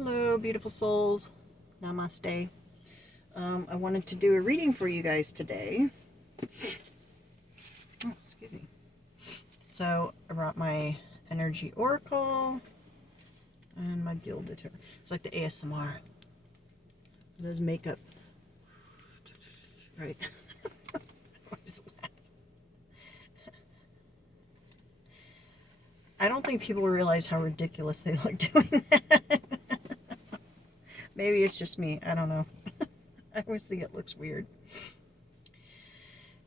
Hello, beautiful souls. Namaste. I wanted to do a reading for you guys today. Oh, excuse me. So I brought my energy oracle and my gilded tarot. It's like the ASMR. Those makeup. Right. I don't think people realize how ridiculous they look doing that. Maybe it's just me. I don't know. I always think it looks weird.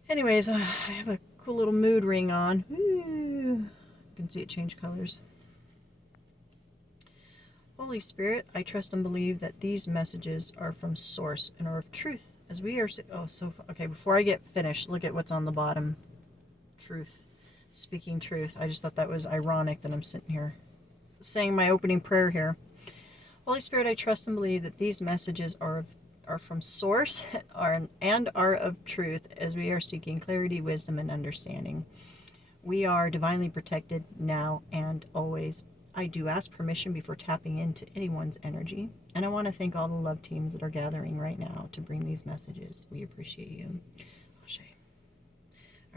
Anyways, I have a cool little mood ring on. Ooh. You can see it change colors. Holy Spirit, I trust and believe that these messages are from Source and are of truth. As we are... okay, before I get finished, look at what's on the bottom. Truth. Speaking truth. I just thought that was ironic that I'm sitting here saying my opening prayer here. Holy Spirit, I trust and believe that these messages are from Source and are of truth as we are seeking clarity, wisdom, and understanding. We are divinely protected now and always. I do ask permission before tapping into anyone's energy, and I want to thank all the love teams that are gathering right now to bring these messages. We appreciate you.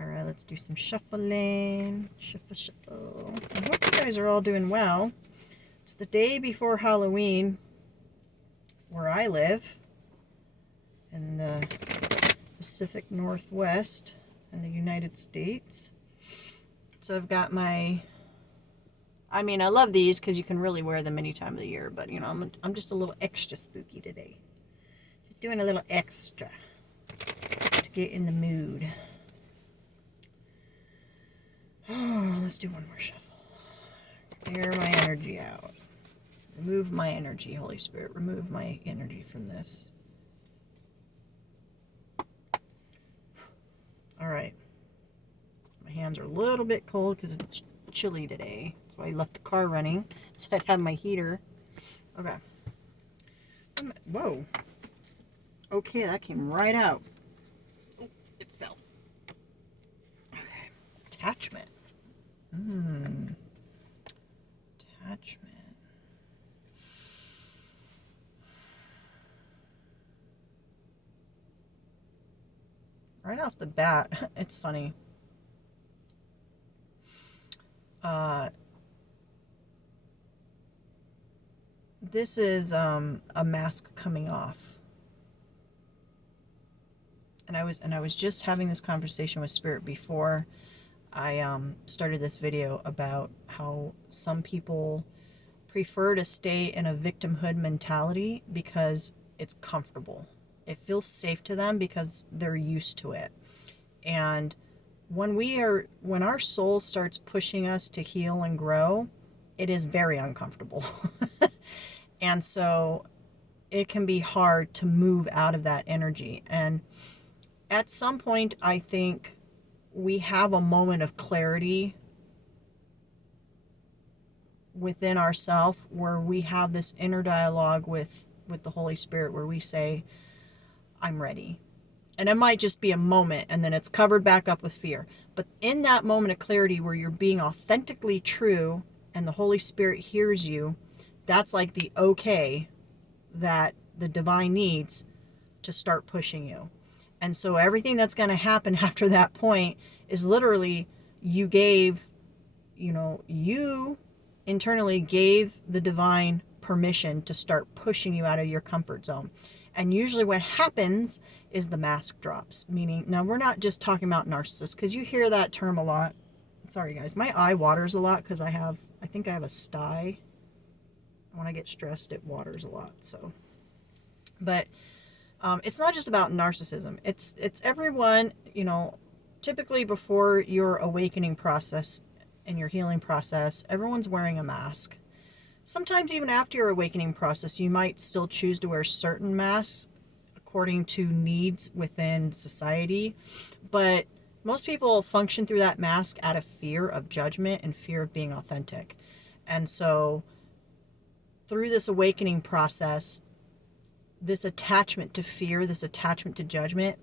All right, let's do some shuffling. Shuffle. I hope you guys are all doing well. It's the day before Halloween where I live in the Pacific Northwest in the United States. So I've got my... I love these because you can really wear them any time of the year, but, I'm just a little extra spooky today. Just doing a little extra to get in the mood. Oh, let's do one more shuffle. Clear my energy out. Remove my energy, Holy Spirit. Remove my energy from this. All right. My hands are a little bit cold because it's chilly today. That's why I left the car running, so I'd have my heater. Okay. Whoa. Okay, that came right out. Oh, it fell. Okay. Attachment. Attachment. Right off the bat, it's funny. This is a mask coming off. And I was just having this conversation with Spirit before I started this video about how some people prefer to stay in a victimhood mentality because it's comfortable. It feels safe to them because they're used to it. And when our soul starts pushing us to heal and grow, it is very uncomfortable. And so it can be hard to move out of that energy. And at some point, I think we have a moment of clarity within ourselves where we have this inner dialogue with the Holy Spirit where we say, I'm ready. And it might just be a moment and then it's covered back up with fear. But in that moment of clarity where you're being authentically true and the Holy Spirit hears you, that's like the okay that the divine needs to start pushing you. And so everything that's going to happen after that point is literally you internally gave the divine permission to start pushing you out of your comfort zone. And usually what happens is the mask drops. Meaning, now we're not just talking about narcissists, because you hear that term a lot. Sorry guys, my eye waters a lot because I think I have a sty. When I get stressed, it waters a lot. So, but it's not just about narcissism. It's everyone, typically before your awakening process and your healing process, everyone's wearing a mask. Sometimes even after your awakening process, you might still choose to wear certain masks according to needs within society. But most people function through that mask out of fear of judgment and fear of being authentic. And so through this awakening process, this attachment to fear, this attachment to judgment,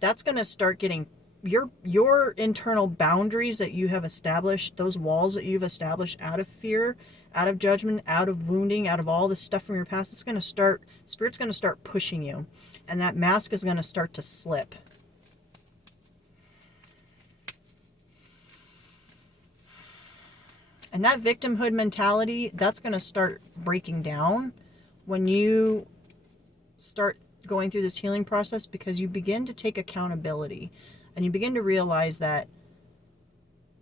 that's going to start getting, your internal boundaries that you have established, those walls that you've established out of fear, out of judgment, out of wounding, out of all the stuff from your past, Spirit's going to start pushing you. And that mask is going to start to slip. And that victimhood mentality, that's going to start breaking down when you start going through this healing process, because you begin to take accountability and you begin to realize that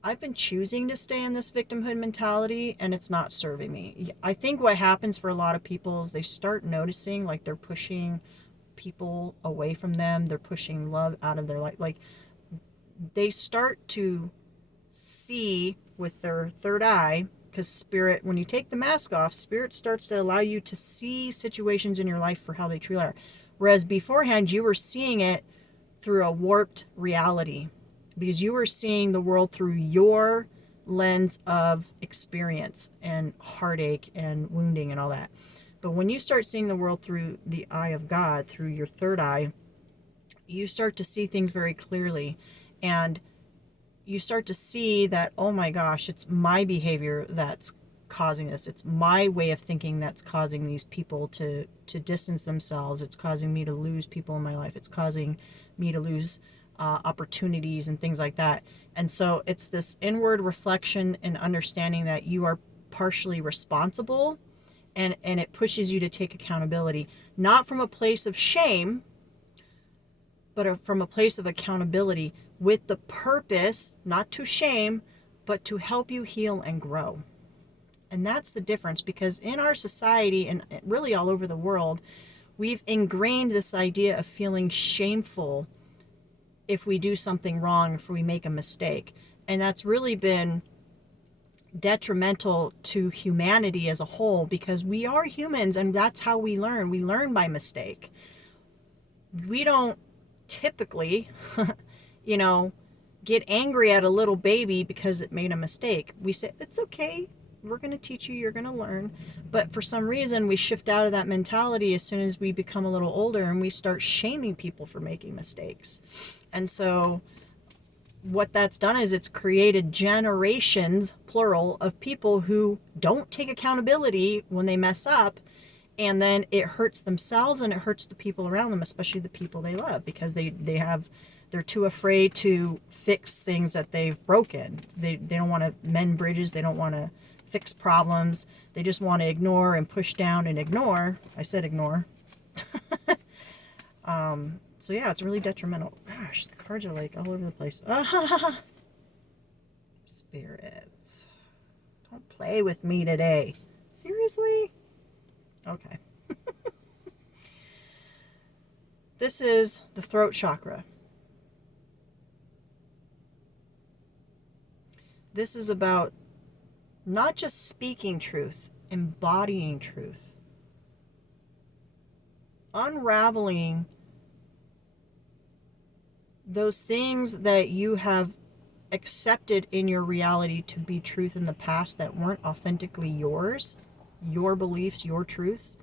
I've been choosing to stay in this victimhood mentality and it's not serving me. I think what happens for a lot of people is they start noticing like they're pushing people away from them. They're pushing love out of their life. Like they start to see with their third eye, because Spirit, when you take the mask off, Spirit starts to allow you to see situations in your life for how they truly are. Whereas beforehand, you were seeing it through a warped reality, because you were seeing the world through your lens of experience and heartache and wounding and all that. But when you start seeing the world through the eye of God, through your third eye, you start to see things very clearly. And you start to see that, oh my gosh, it's my behavior that's causing this. It's my way of thinking that's causing these people to distance themselves. It's causing me to lose people in my life. It's causing me to lose opportunities and things like that. And so it's this inward reflection and understanding that you are partially responsible, and it pushes you to take accountability, not from a place of shame, but from a place of accountability, with the purpose, not to shame, but to help you heal and grow. And that's the difference, because in our society and really all over the world, we've ingrained this idea of feeling shameful if we do something wrong, if we make a mistake. And that's really been detrimental to humanity as a whole, because we are humans and that's how we learn. We learn by mistake. We don't typically, get angry at a little baby because it made a mistake. We say, it's okay. We're going to teach you. You're going to learn. But for some reason, we shift out of that mentality as soon as we become a little older, and we start shaming people for making mistakes. And so what that's done is it's created generations, plural, of people who don't take accountability when they mess up. And then it hurts themselves and it hurts the people around them, especially the people they love, because they're too afraid to fix things that they've broken. They don't want to mend bridges. They don't want to fix problems. They just want to ignore and push down and ignore. I said ignore. So yeah, it's really detrimental. Gosh, the cards are like all over the place. Spirits, don't play with me today. Seriously? Okay. This is the throat chakra. This is about not just speaking truth, embodying truth. Unraveling those things that you have accepted in your reality to be truth in the past that weren't authentically yours, your beliefs, your truths,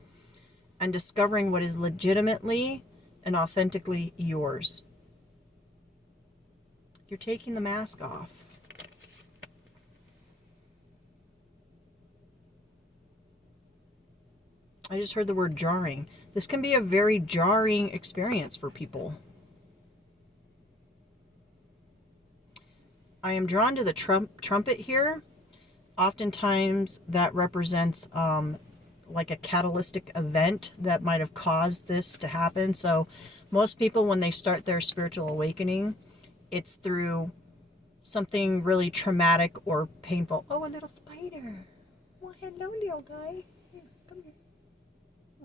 and discovering what is legitimately and authentically yours. You're taking the mask off. I just heard the word jarring. This can be a very jarring experience for people. I am drawn to the trumpet here. Oftentimes that represents like a catalytic event that might have caused this to happen. So most people, when they start their spiritual awakening, it's through something really traumatic or painful. Oh, a little spider. Well, hello, little guy. Here, come here.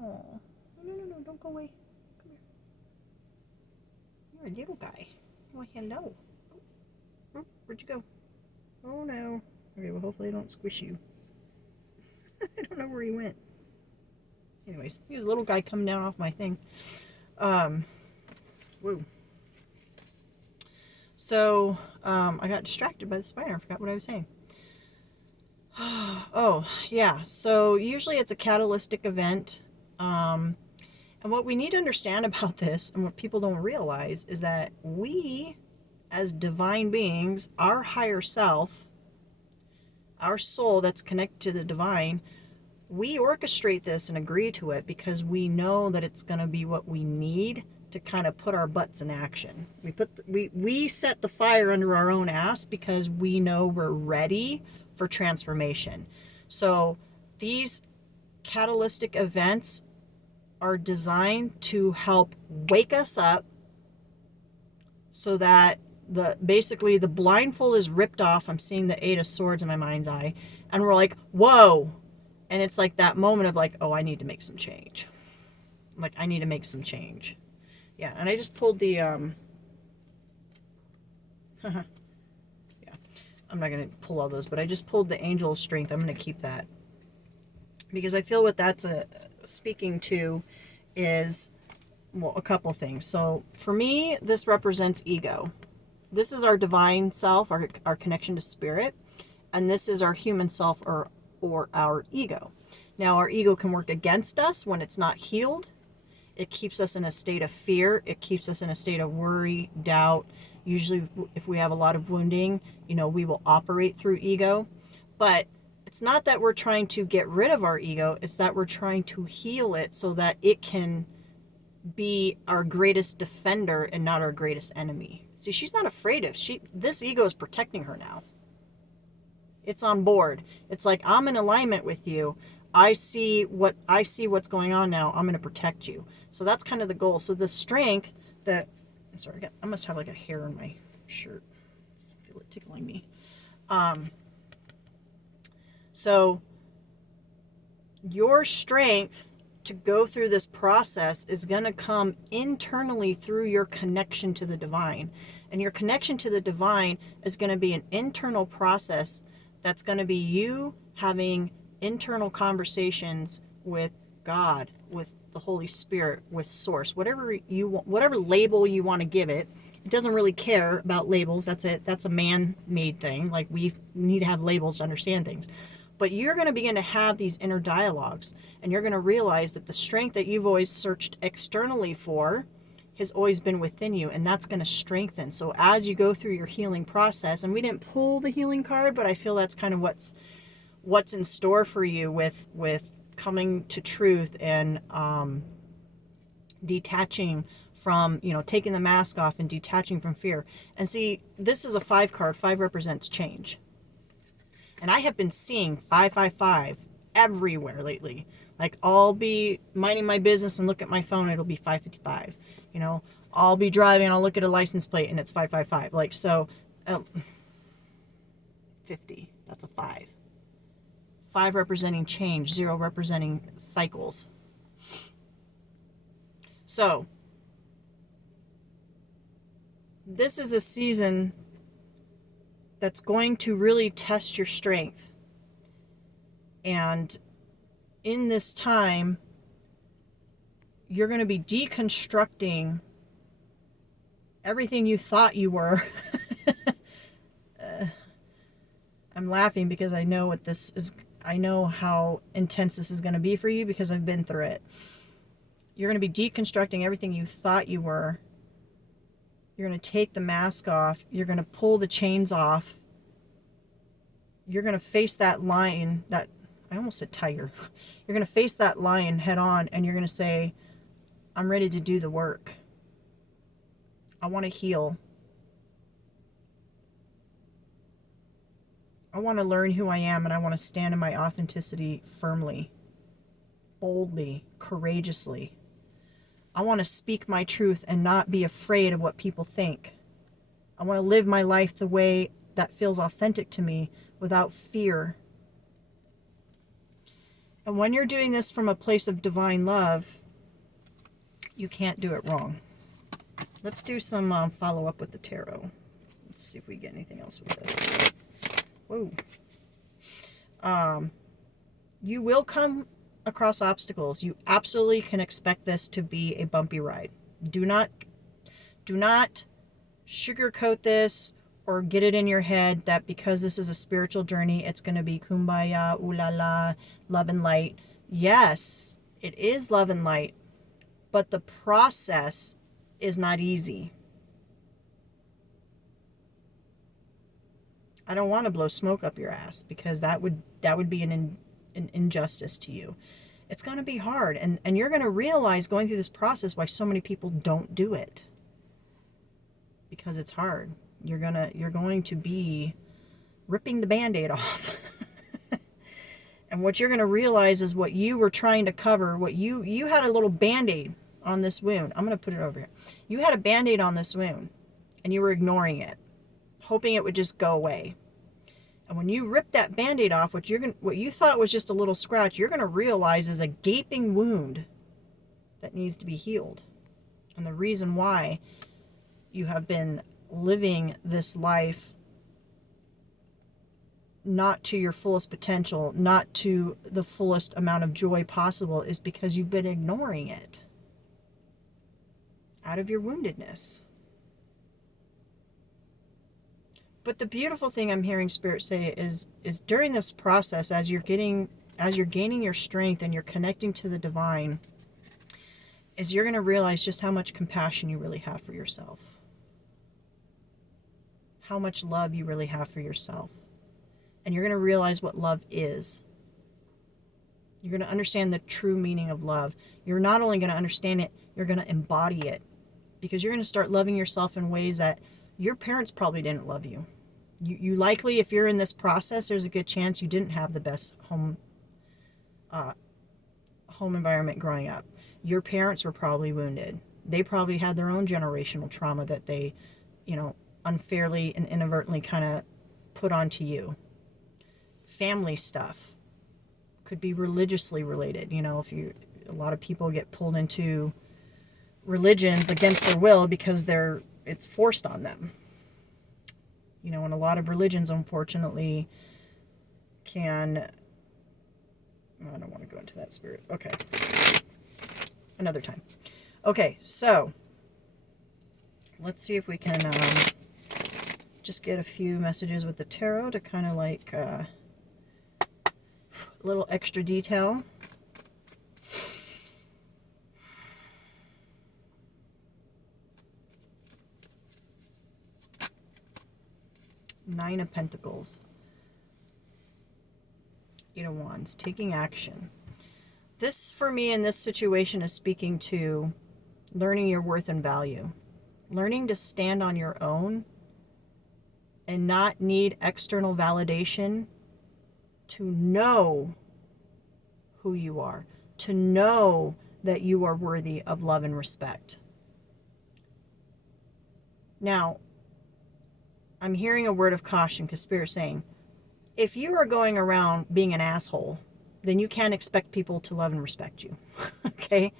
Oh, no, don't go away. Come here. You're a little guy. Well, hello. Oh, where'd you go? Oh, no. Okay, well, hopefully I don't squish you. I don't know where he went. Anyways, he was a little guy coming down off my thing. Whoa. So, I got distracted by the spider. I forgot what I was saying. Oh, yeah. So, usually it's a catalytic event. And what we need to understand about this, and what people don't realize, is that we as divine beings, our higher self, our soul that's connected to the divine, we orchestrate this and agree to it because we know that it's going to be what we need to kind of put our butts in action. We set the fire under our own ass because we know we're ready for transformation. So these catalytic events are designed to help wake us up so that basically the blindfold is ripped off. I'm seeing the Eight of Swords in my mind's eye, and we're like, whoa. And it's like that moment of like, oh, I need to make some change. Like, I need to make some change. Yeah, and I just pulled the, yeah, I'm not going to pull all those, but I just pulled the Angel of Strength. I'm going to keep that. Because I feel what that's speaking to is, well, a couple things. So for me, this represents ego. This is our divine self, our connection to spirit. And this is our human self, or our ego. Now, our ego can work against us when it's not healed. It keeps us in a state of fear. It keeps us in a state of worry, doubt. Usually, if we have a lot of wounding, we will operate through ego. But it's not that we're trying to get rid of our ego. It's that we're trying to heal it so that it can be our greatest defender and not our greatest enemy. See, she's not afraid of this ego is protecting her now. It's on board. It's like, I'm in alignment with you. I see what's going on now. I'm going to protect you. So that's kind of the goal. So the strength that, I'm sorry, I must have like a hair in my shirt. I feel it tickling me. So your strength to go through this process is going to come internally through your connection to the divine. And your connection to the divine is going to be an internal process that's going to be you having internal conversations with God, with the Holy Spirit, with Source, whatever you want, whatever label you want to give it. It doesn't really care about labels. That's a man-made thing. Like, we need to have labels to understand things. But you're going to begin to have these inner dialogues, and you're going to realize that the strength that you've always searched externally for has always been within you, and that's going to strengthen. So as you go through your healing process, and we didn't pull the healing card, but I feel that's kind of what's in store for you with coming to truth and detaching from, taking the mask off and detaching from fear. And see, this is a 5 card. 5 represents change. And I have been seeing 555 everywhere lately. Like, I'll be minding my business and look at my phone, it'll be 555. I'll be driving, I'll look at a license plate and it's 555. Like, so, 50, that's a 5. 5 representing change, 0 representing cycles. So, this is a season that's going to really test your strength. And in this time, you're going to be deconstructing everything you thought you were. I'm laughing because I know what this is. I know how intense this is going to be for you because I've been through it. You're going to be deconstructing everything you thought you were. You're going to take the mask off. You're going to pull the chains off. You're going to face that lion, I almost said tiger. You're going to face that lion head on, and you're going to say, I'm ready to do the work. I want to heal. I want to learn who I am, and I want to stand in my authenticity firmly, boldly, courageously. I want to speak my truth and not be afraid of what people think. I want to live my life the way that feels authentic to me without fear. And when you're doing this from a place of divine love, you can't do it wrong. Let's do some follow-up with the tarot. Let's see if we get anything else with this. Whoa. You will come across obstacles. You absolutely can expect this to be a bumpy ride. Do not sugarcoat this or get it in your head that because this is a spiritual journey, it's going to be kumbaya, ooh la la, love and light. Yes, it is love and light, but the process is not easy. I don't want to blow smoke up your ass, because that would be an injustice to you. It's going to be hard, and you're going to realize going through this process why so many people don't do it. Because it's hard. You're going to be ripping the Band-Aid off. And what you're going to realize is what you were trying to cover, what you had a little Band-Aid on this wound. I'm going to put it over here. You had a Band-Aid on this wound, and you were ignoring it, hoping it would just go away. And when you rip that Band-Aid off, what you thought was just a little scratch, you're going to realize is a gaping wound that needs to be healed. And the reason why you have been living this life not to your fullest potential, not to the fullest amount of joy possible, is because you've been ignoring it out of your woundedness. But the beautiful thing I'm hearing Spirit say is during this process, as you're gaining your strength and you're connecting to the divine, is you're going to realize just how much compassion you really have for yourself. How much love you really have for yourself. And you're going to realize what love is. You're going to understand the true meaning of love. You're not only going to understand it, you're going to embody it. Because you're going to start loving yourself in ways that your parents probably didn't love you. You likely, if you're in this process, there's a good chance you didn't have the best home environment growing up. Your parents were probably wounded. They probably had their own generational trauma that they, unfairly and inadvertently kind of put onto you. Family stuff could be religiously related. A lot of people get pulled into religions against their will because it's forced on them. And a lot of religions, unfortunately, I don't want to go into that, Spirit. Okay. Another time. Okay, so let's see if we can just get a few messages with the tarot to kind of like a little extra detail. Nine of Pentacles. Eight of Wands. Taking action. This, for me, in this situation, is speaking to learning your worth and value. Learning to stand on your own and not need external validation to know who you are. To know that you are worthy of love and respect. Now, I'm hearing a word of caution because Spirit's saying, if you are going around being an asshole, then you can't expect people to love and respect you. Okay?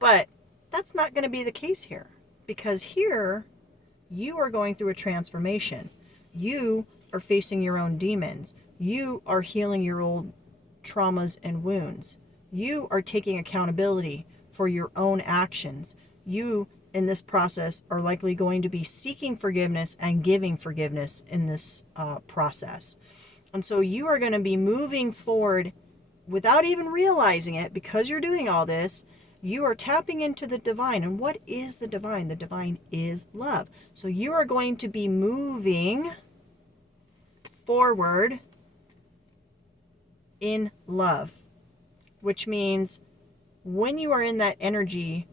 But that's not going to be the case here. Because here, you are going through a transformation. You are facing your own demons. You are healing your old traumas and wounds. You are taking accountability for your own actions. You, in this process, are likely going to be seeking forgiveness and giving forgiveness in this process. And so you are going to be moving forward without even realizing it, because you're doing all this. You are tapping into the divine. And what is the divine? The divine is love. So you are going to be moving forward in love, which means when you are in that energy,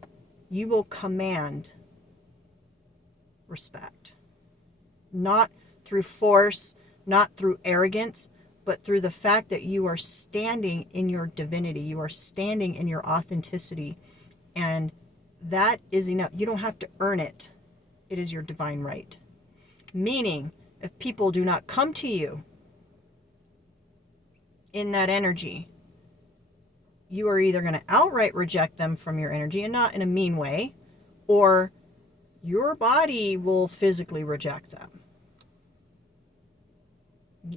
you will command respect. Not through force, not through arrogance, but through the fact that you are standing in your divinity. You are standing in your authenticity. And that is enough. You don't have to earn it. It is your divine right. Meaning, if people do not come to you in that energy, you are either going to outright reject them from your energy, and not in a mean way, or your body will physically reject them.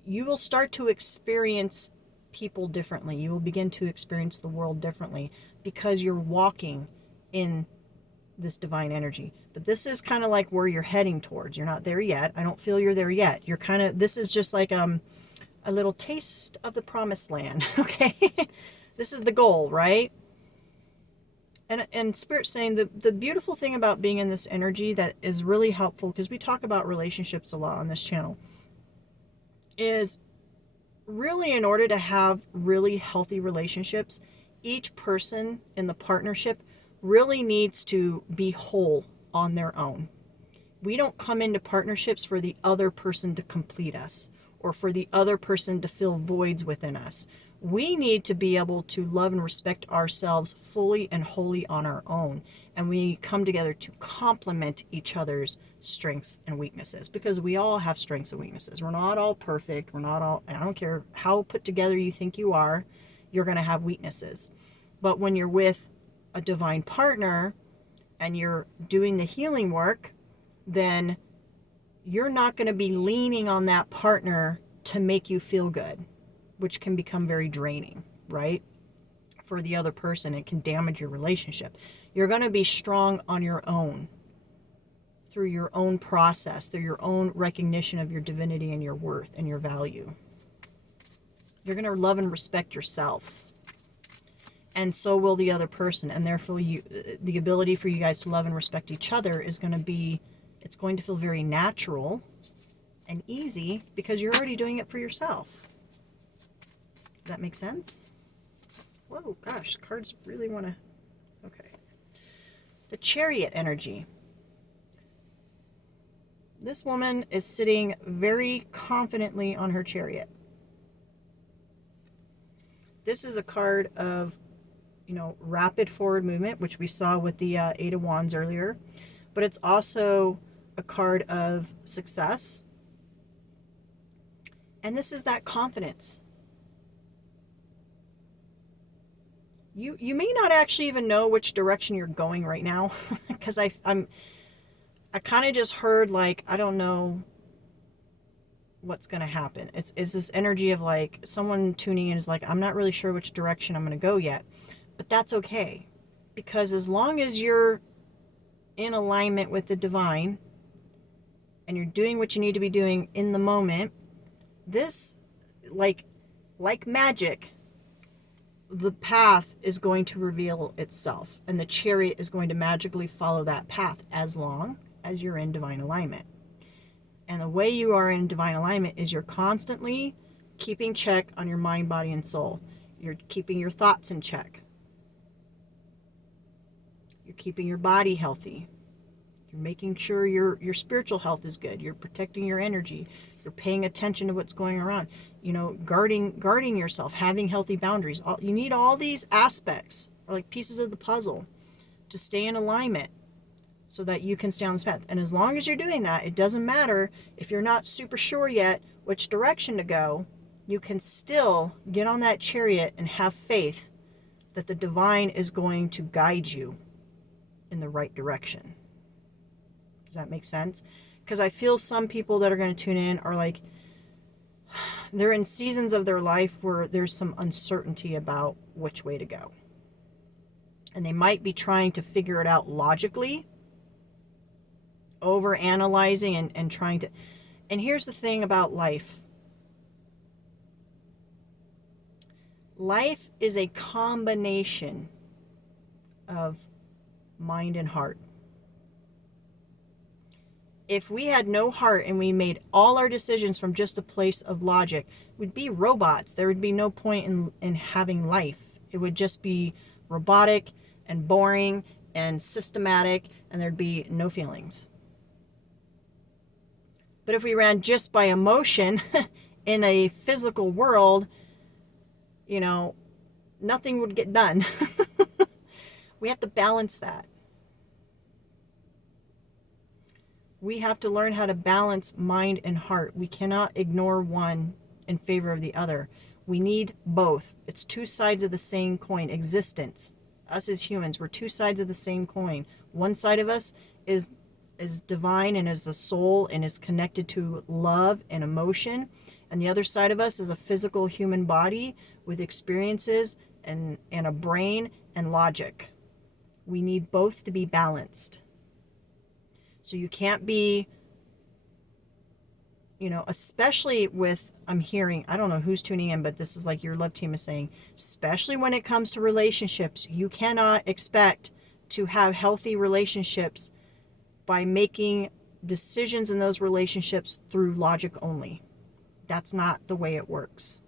You will start to experience people differently. You will begin to experience the world differently because you're walking in this divine energy. But this is kind of like where you're heading towards. You're not there yet. I don't feel you're there yet. You're kind of, this is just like a little taste of the promised land, okay? This is the goal, right? And Spirit's saying the beautiful thing about being in this energy that is really helpful, because we talk about relationships a lot on this channel, is really, in order to have really healthy relationships, each person in the partnership really needs to be whole on their own. We don't come into partnerships for the other person to complete us or for the other person to fill voids within us. We need to be able to love and respect ourselves fully and wholly on our own. And we come together to complement each other's strengths and weaknesses, because we all have strengths and weaknesses. We're not all perfect. We're not all, I don't care how put together you think you are, you're going to have weaknesses. But when you're with a divine partner and you're doing the healing work, then you're not going to be leaning on that partner to make you feel good, which can become very draining, right? For the other person, it can damage your relationship. You're going to be strong on your own, through your own process, through your own recognition of your divinity and your worth and your value. You're going to love and respect yourself. And so will the other person. And therefore, the ability for you guys to love and respect each other is going to be, it's going to feel very natural and easy because you're already doing it for yourself. Does that make sense? Whoa, gosh, cards really want to... Okay. The Chariot energy. This woman is sitting very confidently on her chariot. This is a card of, rapid forward movement, which we saw with the Eight of Wands earlier. But it's also a card of success. And this is that confidence. You may not actually even know which direction you're going right now, because I kind of just heard, like, I don't know what's going to happen. It's this energy of, like, someone tuning in is like, I'm not really sure which direction I'm going to go yet. But that's okay, because as long as you're in alignment with the divine and you're doing what you need to be doing in the moment, this, like magic, the path is going to reveal itself, and the chariot is going to magically follow that path as long as you're in divine alignment. And the way you are in divine alignment is you're constantly keeping check on your mind, body, and soul. You're keeping your thoughts in check. You're keeping your body healthy. You're making sure your spiritual health is good. You're protecting your energy. You're paying attention to what's going around. Guarding yourself, having healthy boundaries. You need all these aspects, or like pieces of the puzzle, to stay in alignment so that you can stay on this path. And as long as you're doing that, it doesn't matter if you're not super sure yet which direction to go, you can still get on that chariot and have faith that the divine is going to guide you in the right direction. Does that make sense? Because I feel some people that are going to tune in are like, they're in seasons of their life where there's some uncertainty about which way to go. And they might be trying to figure it out logically, over analyzing and trying to... And here's the thing about life. Life is a combination of mind and heart. If we had no heart and we made all our decisions from just a place of logic, we'd be robots. There would be no point in having life. It would just be robotic and boring and systematic, and there'd be no feelings. But if we ran just by emotion in a physical world, nothing would get done. We have to balance that. We have to learn how to balance mind and heart. We cannot ignore one in favor of the other. We need both. It's two sides of the same coin. Existence. Us as humans, we're two sides of the same coin. One side of us is divine and is a soul and is connected to love and emotion. And the other side of us is a physical human body with experiences and a brain and logic. We need both to be balanced. So you can't be, especially with, I'm hearing, I don't know who's tuning in, but this is like your love team is saying, especially when it comes to relationships, you cannot expect to have healthy relationships by making decisions in those relationships through logic only. That's not the way it works.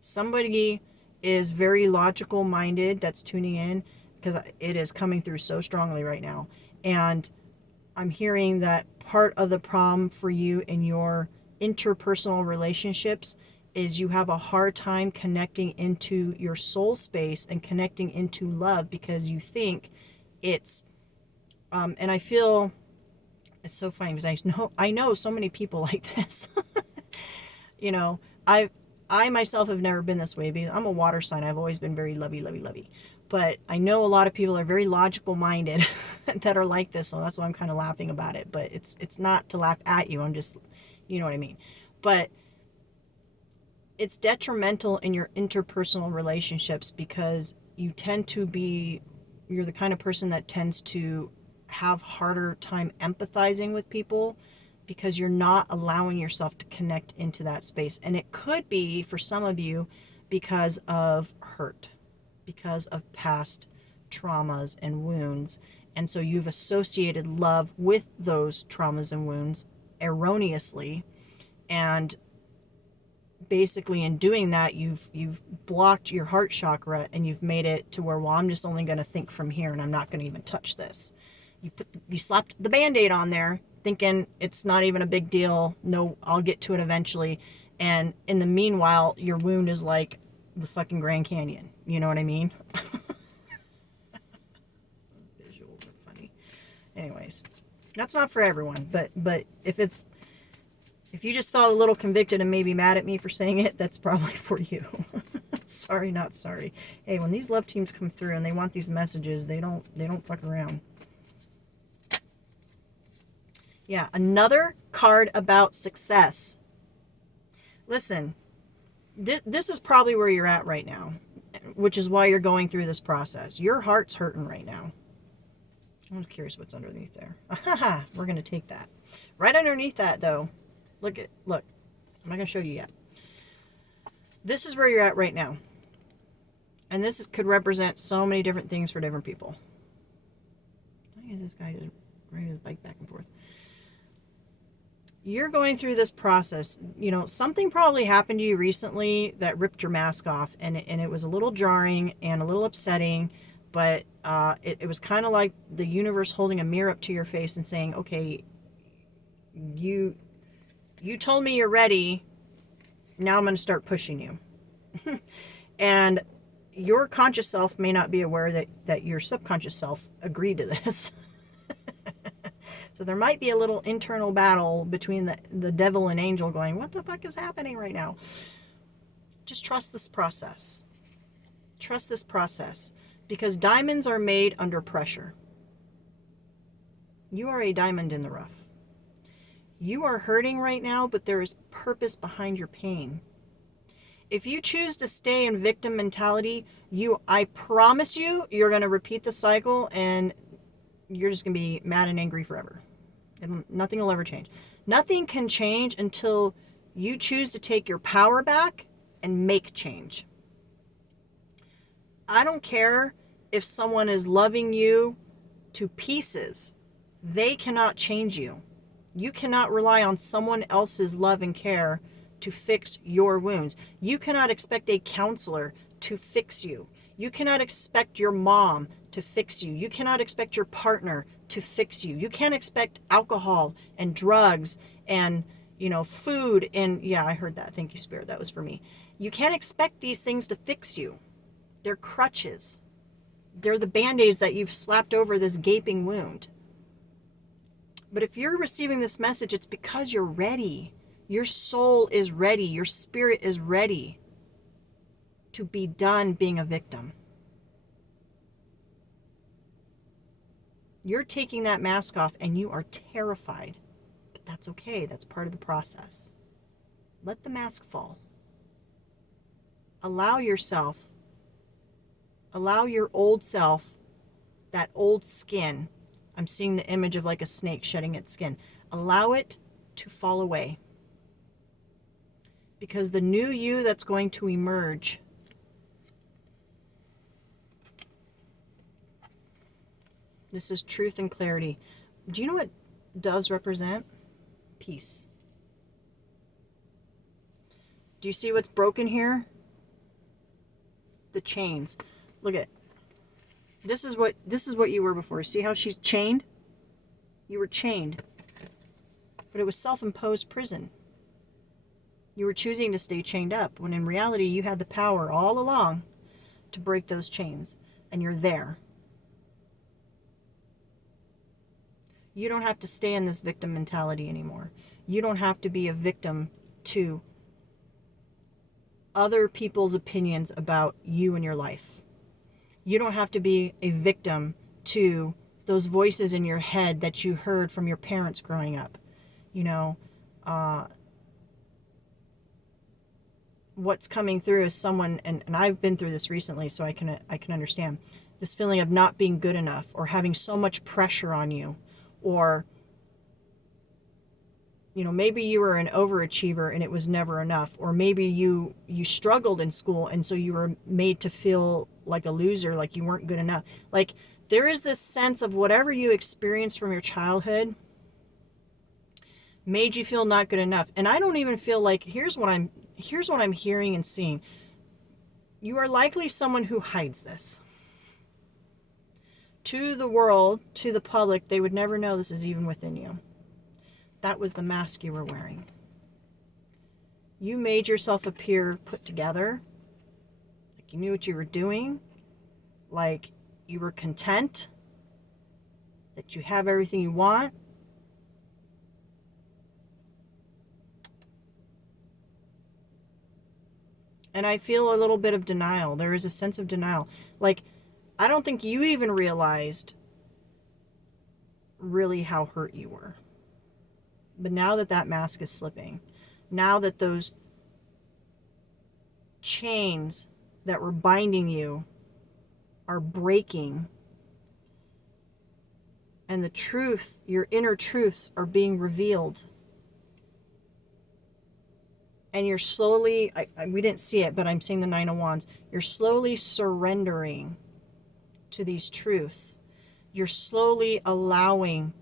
Somebody is very logical minded that's tuning in, because it is coming through so strongly right now. And I'm hearing that part of the problem for you in your interpersonal relationships is you have a hard time connecting into your soul space and connecting into love, because you think it's and I feel it's so funny because I know so many people like this. You know, I myself have never been this way because I'm a water sign. I've always been very lovey, lovey, lovey. But I know a lot of people are very logical minded that are like this, so that's why I'm kind of laughing about it. But it's not to laugh at you. I'm just, you know what I mean. But it's detrimental in your interpersonal relationships because you're the kind of person that tends to have harder time empathizing with people because you're not allowing yourself to connect into that space. And it could be, for some of you, because of hurt, because of past traumas and wounds. And so you've associated love with those traumas and wounds erroneously. And basically in doing that, you've blocked your heart chakra, and you've made it to where, well, I'm just only going to think from here and I'm not going to even touch this. You slapped the Band-Aid on there thinking it's not even a big deal. No, I'll get to it eventually. And in the meanwhile, your wound is like the fucking Grand Canyon. You know what I mean? Visuals are funny. Anyways, that's not for everyone, but if you just felt a little convicted and maybe mad at me for saying it, that's probably for you. Sorry, not sorry. Hey, when these love teams come through and they want these messages, they don't fuck around. Yeah, another card about success. Listen, this is probably where you're at right now, which is why you're going through this process. Your heart's hurting right now. I'm curious what's underneath there. We're going to take that. Right underneath that, though, look. I'm not going to show you yet. This is where you're at right now. And this could represent so many different things for different people. Why is this guy just riding his bike back and forth? You're going through this process. You know, something probably happened to you recently that ripped your mask off, and it was a little jarring and a little upsetting, but it was kind of like the universe holding a mirror up to your face and saying, okay, you told me you're ready, now I'm going to start pushing you. And your conscious self may not be aware that your subconscious self agreed to this. So there might be a little internal battle between the devil and angel going, what the fuck is happening right now? Just trust this process. Trust this process. Because diamonds are made under pressure. You are a diamond in the rough. You are hurting right now, but there is purpose behind your pain. If you choose to stay in victim mentality, I promise you're going to repeat the cycle, and you're just going to be mad and angry forever. And nothing will ever change. Nothing can change until you choose to take your power back and make change. I don't care if someone is loving you to pieces. They cannot change you. You cannot rely on someone else's love and care to fix your wounds. You cannot expect a counselor to fix you. You cannot expect your mom to fix you. You cannot expect your partner to fix you. You can't expect alcohol and drugs and, food and, yeah, I heard that. Thank you, Spirit. That was for me. You can't expect these things to fix you. They're crutches. They're the Band-Aids that you've slapped over this gaping wound. But if you're receiving this message, it's because you're ready. Your soul is ready. Your spirit is ready to be done being a victim. You're taking that mask off and you are terrified. But that's okay. That's part of the process. Let the mask fall. Allow yourself, allow your old self, that old skin. I'm seeing the image of like a snake shedding its skin. Allow it to fall away. Because the new you that's going to emerge this is truth and clarity. Do you know what doves represent? Peace. Do you see what's broken here? The chains. Look at, this is what you were before. See how she's chained? You were chained. But it was self-imposed prison. You were choosing to stay chained up, when in reality you had the power all along to break those chains, and you're there. You don't have to stay in this victim mentality anymore. You don't have to be a victim to other people's opinions about you and your life. You don't have to be a victim to those voices in your head that you heard from your parents growing up. You know, what's coming through is someone, and I've been through this recently, so I can understand this feeling of not being good enough, or having so much pressure on you, or, you know, maybe you were an overachiever and it was never enough, or maybe you struggled in school and so you were made to feel like a loser, like you weren't good enough. Like, there is this sense of whatever you experienced from your childhood made you feel not good enough. And I don't even feel like, here's what I'm hearing and seeing. You are likely someone who hides this. To the world, to the public, they would never know this is even within you. That was the mask you were wearing. You made yourself appear put together, like you knew what you were doing, like you were content, that you have everything you want. And I feel a little bit of denial. There is a sense of denial. Like, I don't think you even realized really how hurt you were. But now that that mask is slipping, now that those chains that were binding you are breaking, and the truth, your inner truths are being revealed, and you're slowly, we didn't see it, but I'm seeing the Nine of Wands, you're slowly surrendering to these truths. You're slowly allowing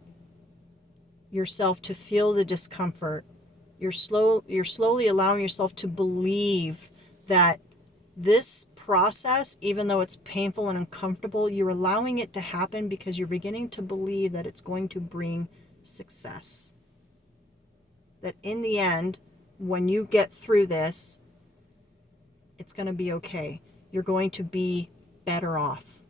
yourself to feel the discomfort. You're slowly allowing yourself to believe that this process, even though it's painful and uncomfortable, you're allowing it to happen because you're beginning to believe that it's going to bring success. That in the end, when you get through this, it's going to be okay. You're going to be better off.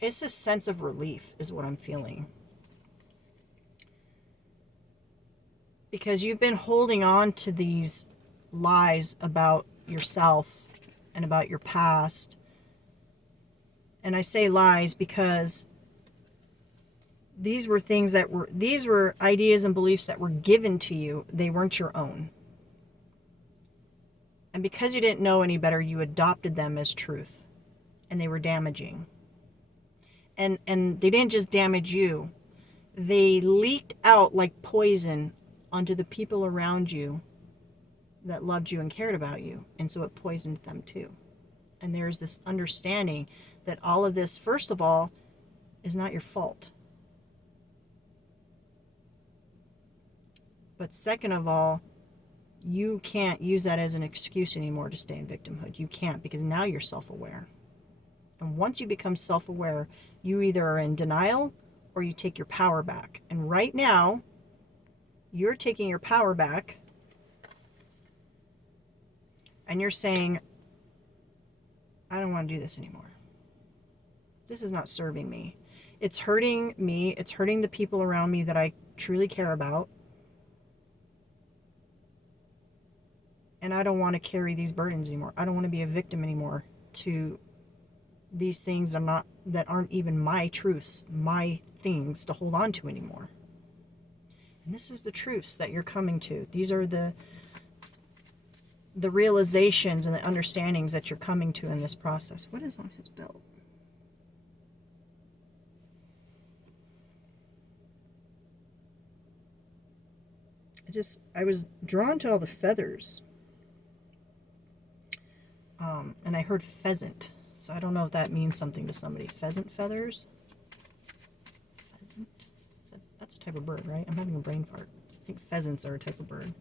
It's a sense of relief is what I'm feeling. Because you've been holding on to these lies about yourself and about your past. And I say lies because these were ideas and beliefs that were given to you. They weren't your own. And because you didn't know any better, you adopted them as truth. And they were damaging. And they didn't just damage you. They leaked out like poison onto the people around you that loved you and cared about you. And so it poisoned them too. And there's this understanding that all of this, first of all, is not your fault. But second of all, you can't use that as an excuse anymore to stay in victimhood. You can't, because now you're self-aware. And once you become self-aware, you either are in denial or you take your power back. And right now, you're taking your power back and you're saying, I don't want to do this anymore. This is not serving me. It's hurting me. It's hurting the people around me that I truly care about. And I don't want to carry these burdens anymore. I don't want to be a victim anymore to these things that aren't even my truths, my things to hold on to anymore. And this is the truths that you're coming to. These are the realizations and the understandings that you're coming to in this process. What is on his belt? I was drawn to all the feathers. And I heard pheasant. So I don't know if that means something to somebody. Pheasant feathers? type of bird, right? I'm having a brain fart. I think pheasants are a type of bird.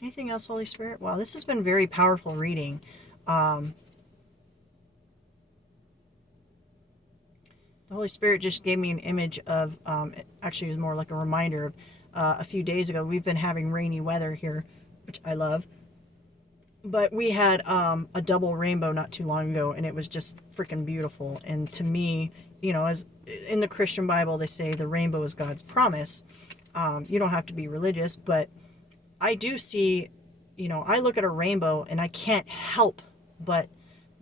Anything else, Holy Spirit? Wow, this has been very powerful reading. The Holy Spirit just gave me an image of, actually it was more like a reminder of a few days ago. We've been having rainy weather here, which I love. But we had a double rainbow not too long ago, and it was just freaking beautiful. And to me, as in the Christian Bible, they say the rainbow is God's promise. You don't have to be religious, but I do see, I look at a rainbow and I can't help but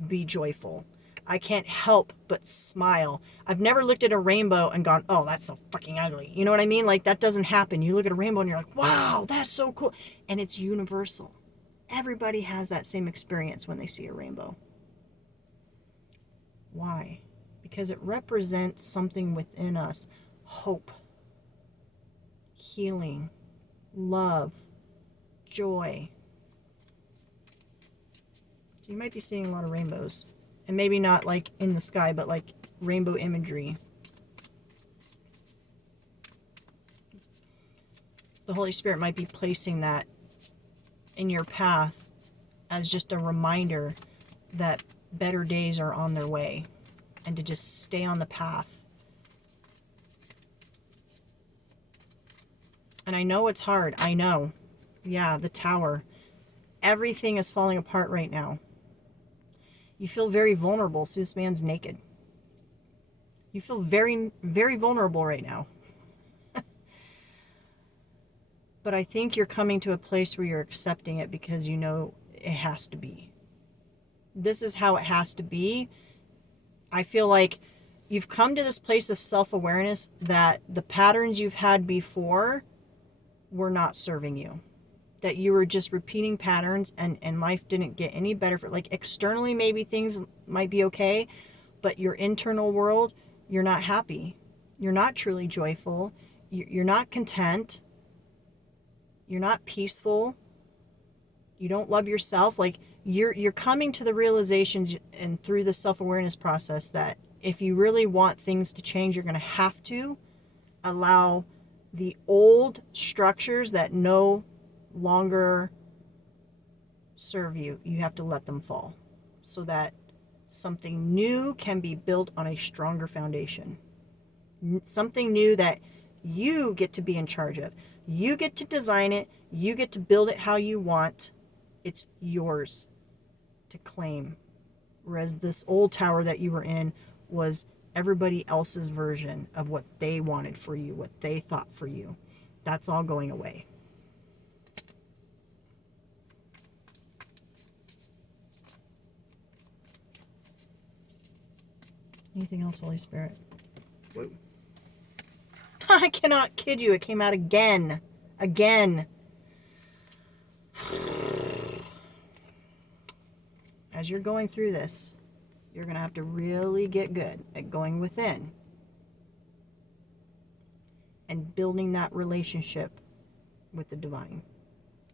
be joyful. I can't help but smile. I've never looked at a rainbow and gone, oh, that's so fucking ugly. You know what I mean? Like, that doesn't happen. You look at a rainbow and you're like, wow, that's so cool. And it's universal. Everybody has that same experience when they see a rainbow. Why? Because it represents something within us. Hope, healing, love, joy. So you might be seeing a lot of rainbows. And maybe not like in the sky, but like rainbow imagery. The Holy Spirit might be placing that in your path as just a reminder that better days are on their way, and to just stay on the path. And I know it's hard. I know. Yeah, the tower. Everything is falling apart right now. You feel very vulnerable. So this man's naked. You feel very, very vulnerable right now. But I think you're coming to a place where you're accepting it because you know it has to be. This is how it has to be. I feel like you've come to this place of self-awareness that the patterns you've had before were not serving you. That you were just repeating patterns and life didn't get any better. Like externally, maybe things might be okay, but your internal world, you're not happy. You're not truly joyful. You're not content. You're not peaceful. You don't love yourself. Like you're coming to the realizations and through the self-awareness process that if you really want things to change, you're going to have to allow the old structures that no longer serve you. You have to let them fall so that something new can be built on a stronger foundation. Something new that you get to be in charge of. You get to design it. You get to build it how you want. It's yours to claim. Whereas this old tower that you were in was everybody else's version of what they wanted for you, what they thought for you. That's all going away. Anything else, Holy Spirit? Whoa. I cannot kid you. It came out again. Again. As you're going through this, you're going to have to really get good at going within and building that relationship with the divine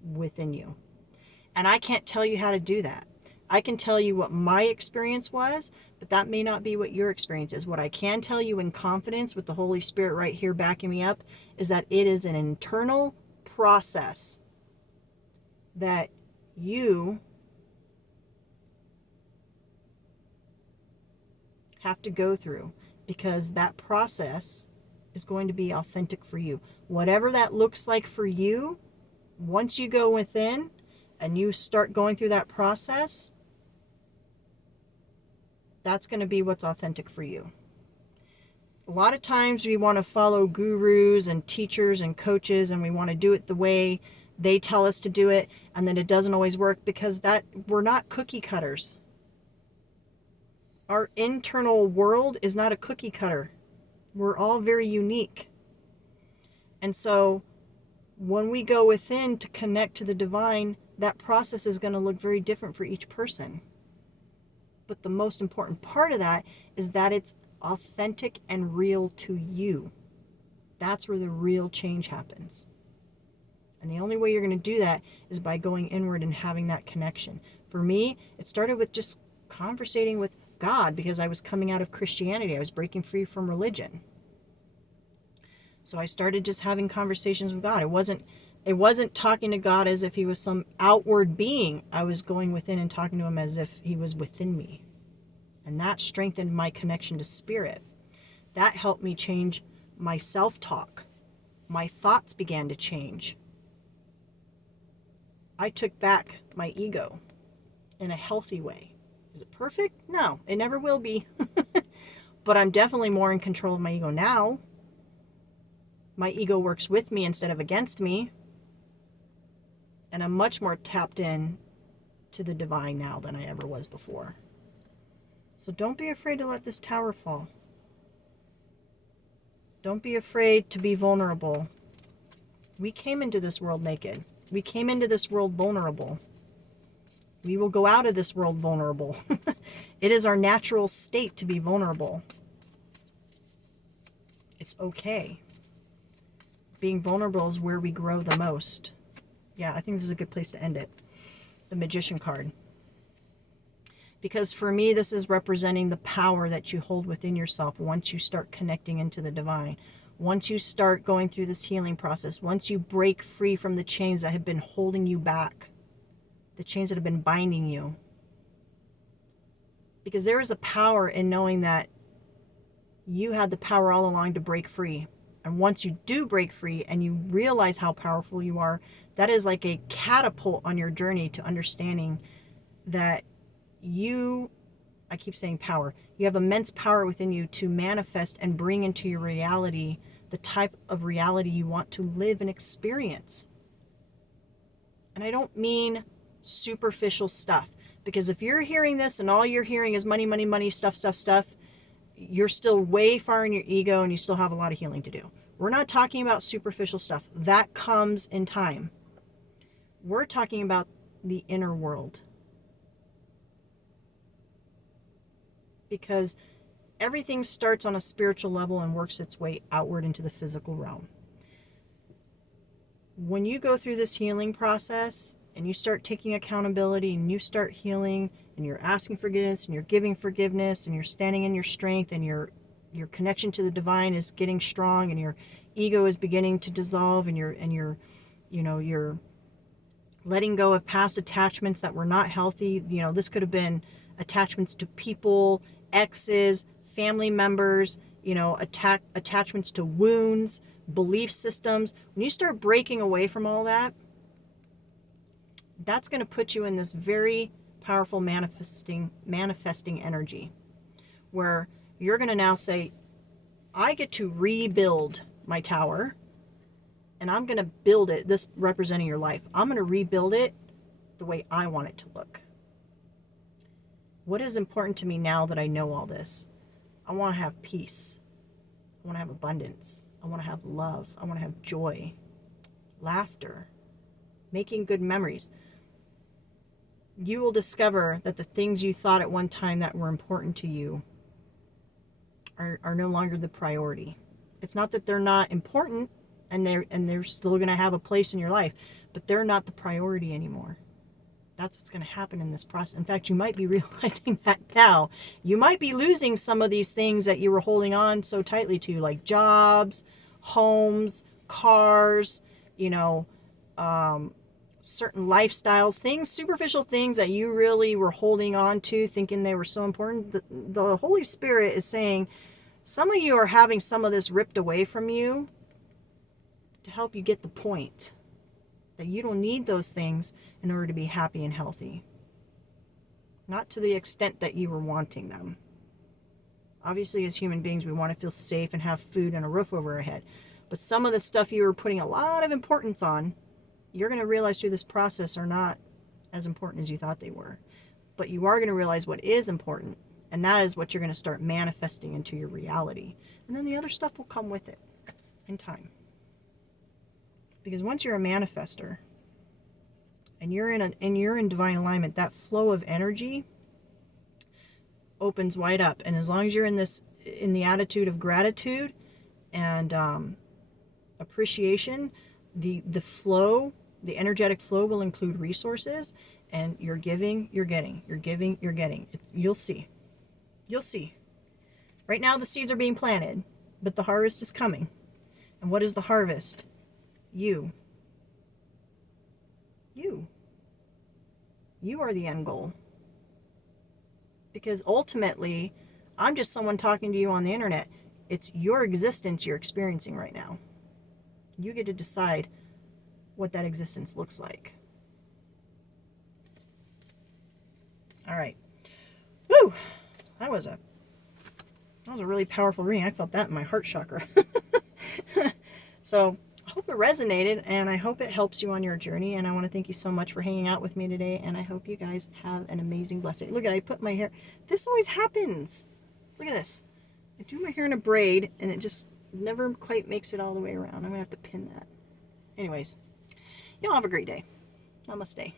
within you. And I can't tell you how to do that. I can tell you what my experience was, but that may not be what your experience is. What I can tell you in confidence with the Holy Spirit right here backing me up is that it is an internal process that you have to go through, because that process is going to be authentic for you. Whatever that looks like for you, once you go within and you start going through that process, that's going to be what's authentic for you. A lot of times we want to follow gurus and teachers and coaches, and we want to do it the way they tell us to do it, and then it doesn't always work because we're not cookie cutters. Our internal world is not a cookie cutter. We're all very unique. And so when we go within to connect to the divine, that process is going to look very different for each person. But the most important part of that is that it's authentic and real to you. That's where the real change happens. And the only way you're going to do that is by going inward and having that connection. For me, it started with just conversating with God because I was coming out of Christianity. I was breaking free from religion. So I started just having conversations with God. It wasn't talking to God as if he was some outward being. I was going within and talking to him as if he was within me. And that strengthened my connection to spirit. That helped me change my self-talk. My thoughts began to change. I took back my ego in a healthy way. Is it perfect? No, it never will be. But I'm definitely more in control of my ego now. My ego works with me instead of against me. And I'm much more tapped in to the divine now than I ever was before. So don't be afraid to let this tower fall. Don't be afraid to be vulnerable. We came into this world naked. We came into this world vulnerable. We will go out of this world vulnerable. It is our natural state to be vulnerable. It's okay. Being vulnerable is where we grow the most. Yeah, I think this is a good place to end it. The Magician card. Because for me, this is representing the power that you hold within yourself once you start connecting into the divine. Once you start going through this healing process. Once you break free from the chains that have been holding you back. The chains that have been binding you. Because there is a power in knowing that you had the power all along to break free. And once you do break free and you realize how powerful you are, that is like a catapult on your journey to understanding that I keep saying power, you have immense power within you to manifest and bring into your reality the type of reality you want to live and experience. And I don't mean superficial stuff, because if you're hearing this and all you're hearing is money, money, money, stuff, you're still way far in your ego and you still have a lot of healing to do. We're not talking about superficial stuff. That comes in time. We're talking about the inner world. Because everything starts on a spiritual level and works its way outward into the physical realm. When you go through this healing process and you start taking accountability and you start healing and you're asking forgiveness and you're giving forgiveness and you're standing in your strength and your connection to the divine is getting strong and your ego is beginning to dissolve and you're letting go of past attachments that were not healthy. This could have been attachments to people, exes, family members, attachments to wounds, belief systems. When you start breaking away from all that, that's going to put you in this very powerful manifesting energy where you're going to now say, I get to rebuild my tower and I'm going to build it, this representing your life. I'm going to rebuild it the way I want it to look. What is important to me now that I know all this? I want to have peace. I want to have abundance. I want to have love. I want to have joy, laughter, making good memories. You will discover that the things you thought at one time that were important to you are no longer the priority. It's not that they're not important and they're still going to have a place in your life, but they're not the priority anymore. That's what's going to happen in this process. In fact, you might be realizing that now. You might be losing some of these things that you were holding on so tightly to, like jobs, homes, cars, certain lifestyles, things, superficial things that you really were holding on to, thinking they were so important. The Holy Spirit is saying, some of you are having some of this ripped away from you to help you get the point that you don't need those things in order to be happy and healthy. Not to the extent that you were wanting them. Obviously, as human beings, we want to feel safe and have food and a roof over our head. But some of the stuff you were putting a lot of importance on, you're going to realize through this process are not as important as you thought they were. But you are going to realize what is important, and that is what you're going to start manifesting into your reality. And then the other stuff will come with it in time. Because once you're a manifester and you're in divine alignment, that flow of energy opens wide up. And as long as you're in the attitude of gratitude and appreciation, the flow, the energetic flow will include resources, and you're giving, you're getting, you're giving, you're getting. You'll see. You'll see. Right now the seeds are being planted, but the harvest is coming. And what is the harvest? You. You. You are the end goal. Because ultimately, I'm just someone talking to you on the internet. It's your existence you're experiencing right now. You get to decide what that existence looks like. All right. Woo! That was a really powerful reading. I felt that in my heart chakra. So I hope it resonated, and I hope it helps you on your journey. And I want to thank you so much for hanging out with me today. And I hope you guys have an amazing blessing. Look at, I put my hair. This always happens. Look at this. I do my hair in a braid, and it just never quite makes it all the way around. I'm going to have to pin that. Anyways, y'all have a great day. Namaste.